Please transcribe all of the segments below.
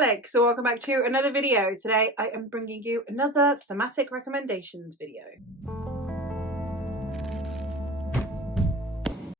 Alex, so welcome back to another video. Today I am bringing you another thematic recommendations video.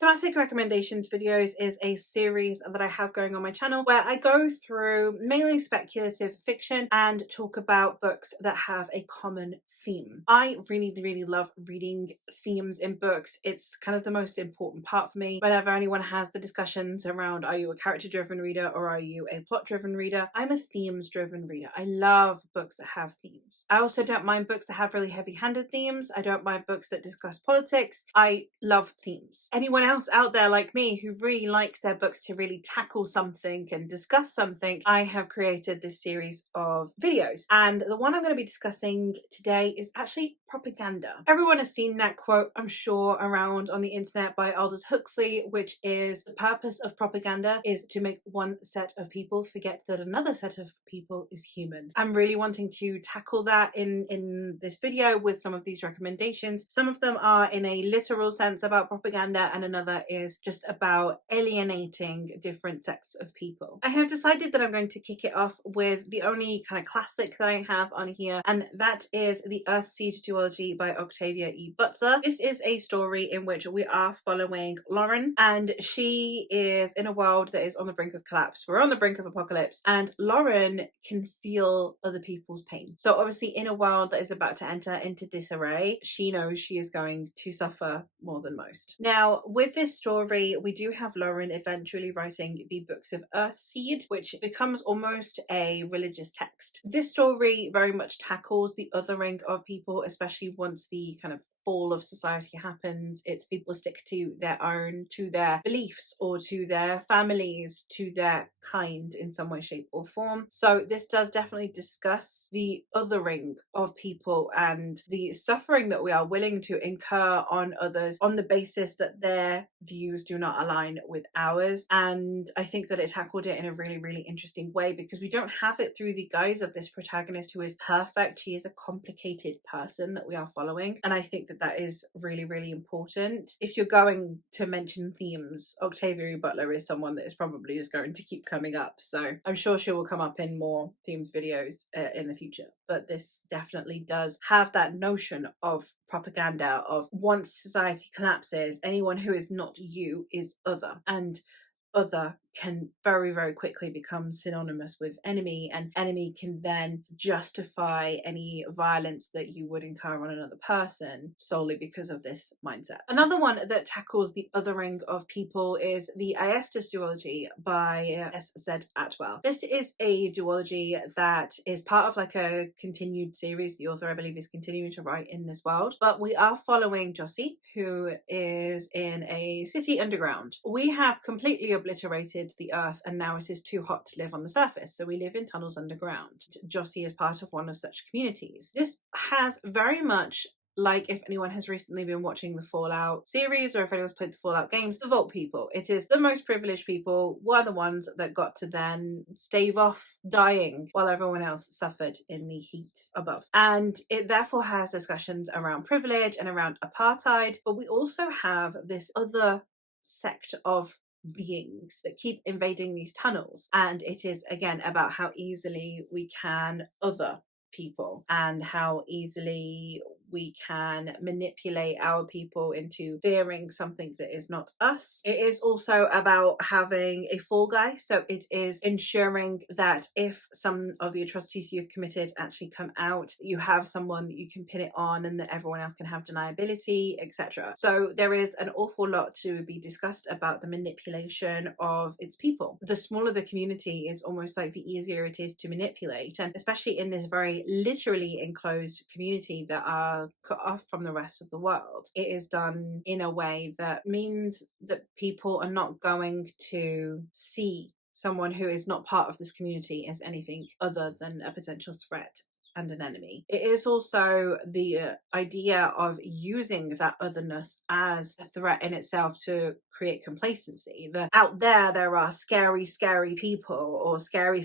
Thematic Recommendations videos is a series that I have going on my channel where I go through mainly speculative fiction and talk about books that have a common theme. I really love reading themes in books. It's kind of the most important part for me. Whenever anyone has the discussions around, are you a character-driven reader or are you a plot-driven reader? I'm a themes-driven reader. I love books that have themes. I also don't mind books that have really heavy-handed themes. I don't mind books that discuss politics. I love themes. Anyone else out there like me who really likes their books to really tackle something and discuss something, I have created this series of videos. And the one I'm going to be discussing today is actually propaganda. Everyone has seen that quote, I'm sure, around on the internet by Aldous Huxley, which is the purpose of propaganda is to make one set of people forget that another set of people is human. I'm really wanting to tackle that in this video with some of these recommendations. Some of them are in a literal sense about propaganda and another is just about alienating different sects of people. I have decided that I'm going to kick it off with the only kind of classic that I have on here, and that is the Earthseed duology by Octavia E. Butler. This is a story in which we are following Lauren, and she is in a world that is on the brink of collapse. We're on the brink of apocalypse, and Lauren can feel other people's pain. So obviously in a world that is about to enter into disarray, she knows she is going to suffer more than most. Now, with this story, we do have Lauren eventually writing the books of Earthseed, which becomes almost a religious text. This story very much tackles the othering of people, especially once the kind of fall of society happens. It's people stick to their own, to their beliefs or to their families, to their kind in some way, shape or form. So this does definitely discuss the othering of people and the suffering that we are willing to incur on others on the basis that their views do not align with ours. And I think that it tackled it in a really interesting way because we don't have it through the guise of this protagonist who is perfect. She is a complicated person that we are following, and I think that is really important. If you're going to mention themes, Octavia E. Butler is someone that is probably just going to keep coming up, so I'm sure she will come up in more themes videos in the future. But this definitely does have that notion of propaganda of once society collapses, anyone who is not you is other, and other can very quickly become synonymous with enemy, and enemy can then justify any violence that you would incur on another person solely because of this mindset. Another one that tackles the othering of people is the Aestus duology by S.Z. Atwell. This is a duology that is part of like a continued series. The author, I believe, is continuing to write in this world, but we are following Jossie, who is in a city underground. We have completely obliterated the earth and now it is too hot to live on the surface, so we live in tunnels underground. Jossie is part of one of such communities. This has very much, like if anyone has recently been watching the Fallout series or if anyone's played the Fallout games, the Vault people. It is the most privileged people were the ones that got to then stave off dying while everyone else suffered in the heat above. And it therefore has discussions around privilege and around apartheid, but we also have this other sect of beings that keep invading these tunnels, and it is again about how easily we can other people and how easily we can manipulate our people into fearing something that is not us. It is also about having a fall guy, so it is ensuring that if some of the atrocities you've committed actually come out, you have someone that you can pin it on and that everyone else can have deniability, etc. So there is an awful lot to be discussed about the manipulation of its people. The smaller the community is almost like the easier it is to manipulate, and especially in this very literally enclosed community that are cut off from the rest of the world, it is done in a way that means that people are not going to see someone who is not part of this community as anything other than a potential threat and an enemy. It is also the idea of using that otherness as a threat in itself to create complacency. That out there are scary people or scary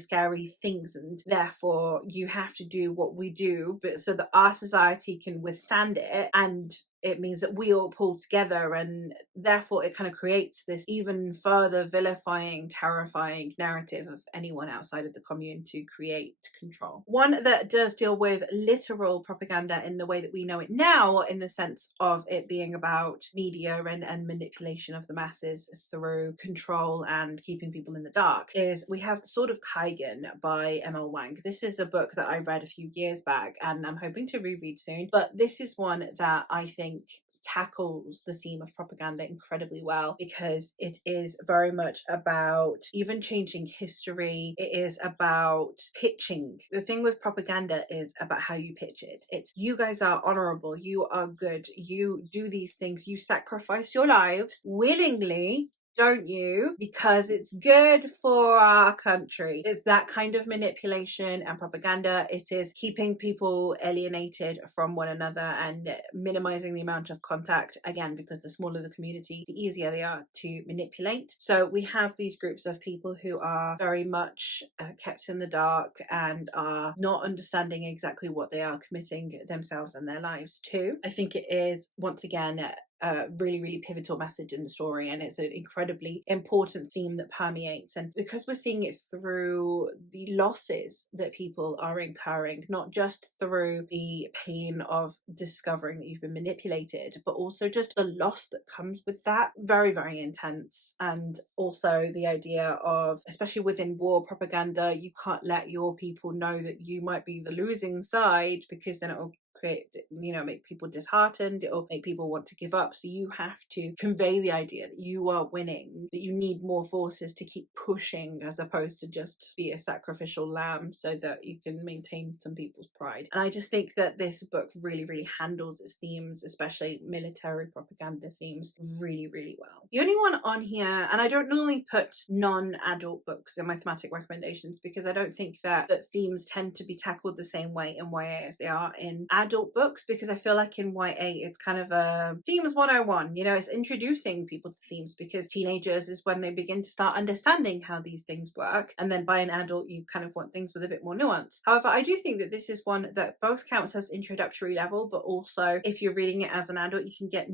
things, and therefore you have to do what we do but so that our society can withstand it, and it means that we all pull together, and therefore it kind of creates this even further vilifying, terrifying narrative of anyone outside of the commune to create control. One that does deal with literal propaganda in the way that we know it now, in the sense of it being about media and manipulation of the masses through control and keeping people in the dark, is we have Sword of Kaigen by M.L. Wang. This is a book that I read a few years back and I'm hoping to reread soon, but this is one that I think tackles the theme of propaganda incredibly well, because it is very much about even changing history. It is about pitching. The thing with propaganda is about how you pitch it. It's, you guys are honorable, you are good, you do these things, you sacrifice your lives willingly, don't you? Because it's good for our country. It's that kind of manipulation and propaganda. It is keeping people alienated from one another and minimizing the amount of contact, again, because the smaller the community, the easier they are to manipulate. So we have these groups of people who are very much kept in the dark and are not understanding exactly what they are committing themselves and their lives to. I think it is, once again, a really, really pivotal message in the story, and it's an incredibly important theme that permeates. And because we're seeing it through the losses that people are incurring, not just through the pain of discovering that you've been manipulated, but also just the loss that comes with that, very, very intense. And also the idea of, especially within war propaganda, you can't let your people know that you might be the losing side, because then it'll create, make people disheartened, it'll make people want to give up. So you have to convey the idea that you are winning, that you need more forces to keep pushing, as opposed to just be a sacrificial lamb, so that you can maintain some people's pride. And I just think that this book really, really handles its themes, especially military propaganda themes, really, really well. The only one on here, and I don't normally put non-adult books in my thematic recommendations, because I don't think that themes tend to be tackled the same way in YA as they are in adult books, because I feel like in YA it's kind of a themes 101, it's introducing people to themes, because teenagers is when they begin to start understanding how these things work, and then by an adult you kind of want things with a bit more nuance. However, I do think that this is one that both counts as introductory level, but also if you're reading it as an adult, you can get a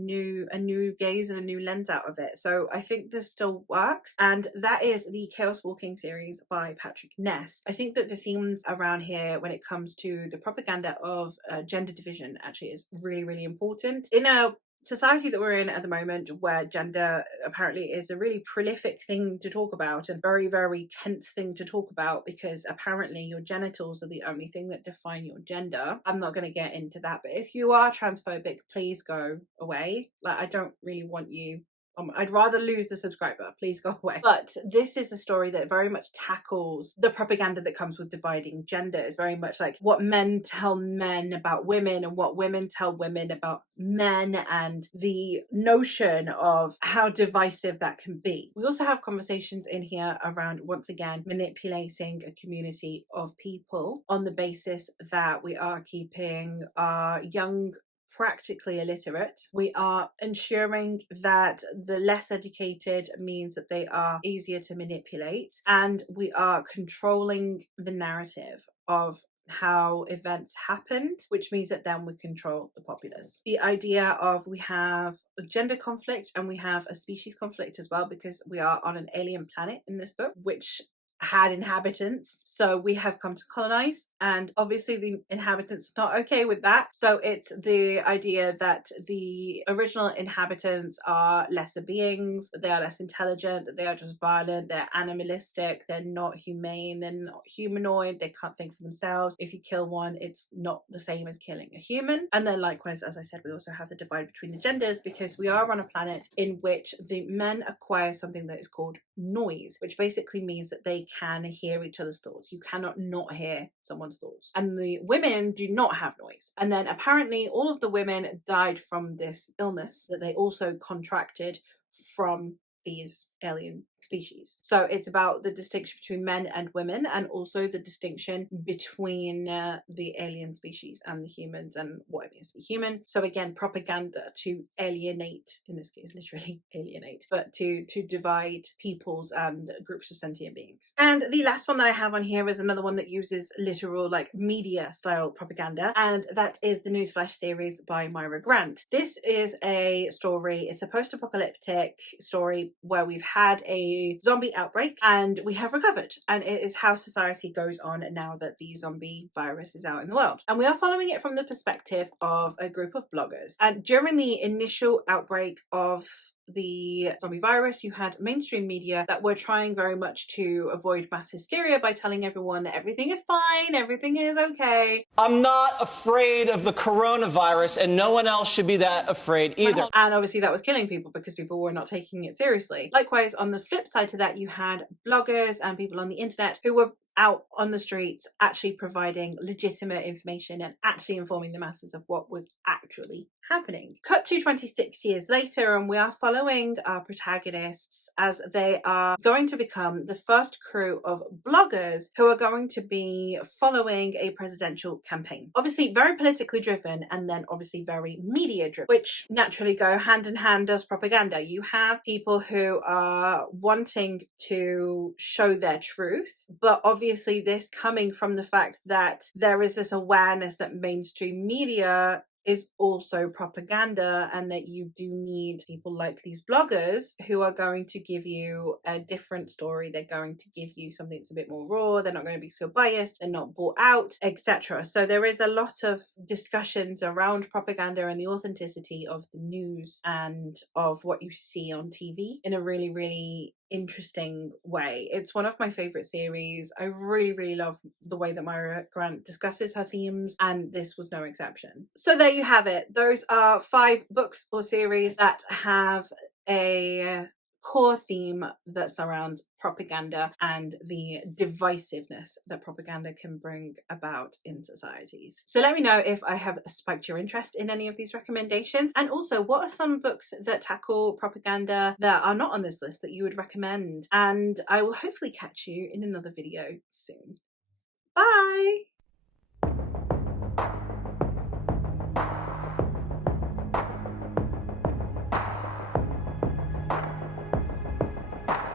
new gaze and a new lens out of it. So I think this still works, and that is the Chaos Walking series by Patrick Ness. I think that the themes around here, when it comes to the propaganda of gender division, actually is really, really important in a society that we're in at the moment, where gender apparently is a really prolific thing to talk about and very, very tense thing to talk about, because apparently your genitals are the only thing that define your gender. I'm not going to get into that, but if you are transphobic, please go away. I don't really want you. I'd rather lose the subscriber. Please go away. But this is a story that very much tackles the propaganda that comes with dividing gender. It's very much like what men tell men about women and what women tell women about men, and the notion of how divisive that can be. We also have conversations in here around, once again, manipulating a community of people on the basis that we are keeping our young practically illiterate. We are ensuring that the less educated means that they are easier to manipulate, and we are controlling the narrative of how events happened, which means that then we control the populace. The idea of, we have a gender conflict and we have a species conflict as well, because we are on an alien planet in this book, which had inhabitants, so we have come to colonize, and obviously the inhabitants are not okay with that. So it's the idea that the original inhabitants are lesser beings, that they are less intelligent, that they are just violent, they're animalistic, they're not humane, they're not humanoid, they can't think for themselves. If you kill one, it's not the same as killing a human. And then likewise, as I said, we also have the divide between the genders, because we are on a planet in which the men acquire something that is called noise, which basically means that they can hear each other's thoughts. You cannot not hear someone's thoughts. And the women do not have noise. And then apparently all of the women died from this illness that they also contracted from these alien species. So it's about the distinction between men and women, and also the distinction between the alien species and the humans and what it means to be human. So again, propaganda to alienate, in this case literally alienate, but to divide peoples and groups of sentient beings. And the last one that I have on here is another one that uses literal like media style propaganda, and that is the Newsflesh series by Myra Grant. This is a story, it's a post-apocalyptic story where we've had a zombie outbreak and we have recovered, and it is how society goes on now that the zombie virus is out in the world. And we are following it from the perspective of a group of bloggers. And during the initial outbreak of the zombie virus, you had mainstream media that were trying very much to avoid mass hysteria by telling everyone that everything is fine, everything is okay. I'm not afraid of the coronavirus, and no one else should be that afraid either. And obviously that was killing people because people were not taking it seriously. Likewise, on the flip side to that, you had bloggers and people on the internet who were out on the streets actually providing legitimate information and actually informing the masses of what was actually happening. Cut to 26 years later, and we are following our protagonists as they are going to become the first crew of bloggers who are going to be following a presidential campaign. Obviously very politically driven, and then obviously very media driven, which naturally go hand in hand as propaganda. You have people who are wanting to show their truth, but obviously this coming from the fact that there is this awareness that mainstream media is also propaganda, and that you do need people like these bloggers who are going to give you a different story. They're going to give you something that's a bit more raw. They're not going to be so biased. They're not bought out, etc. So there is a lot of discussions around propaganda and the authenticity of the news and of what you see on TV in a really, really interesting way. It's one of my favorite series. I really love the way that Myra Grant discusses her themes, and this was no exception. So there you have it. Those are 5 books or series that have a core theme that surrounds propaganda and the divisiveness that propaganda can bring about in societies. So let me know if I have spiked your interest in any of these recommendations, and also what are some books that tackle propaganda that are not on this list that you would recommend. And I will hopefully catch you in another video soon. Bye!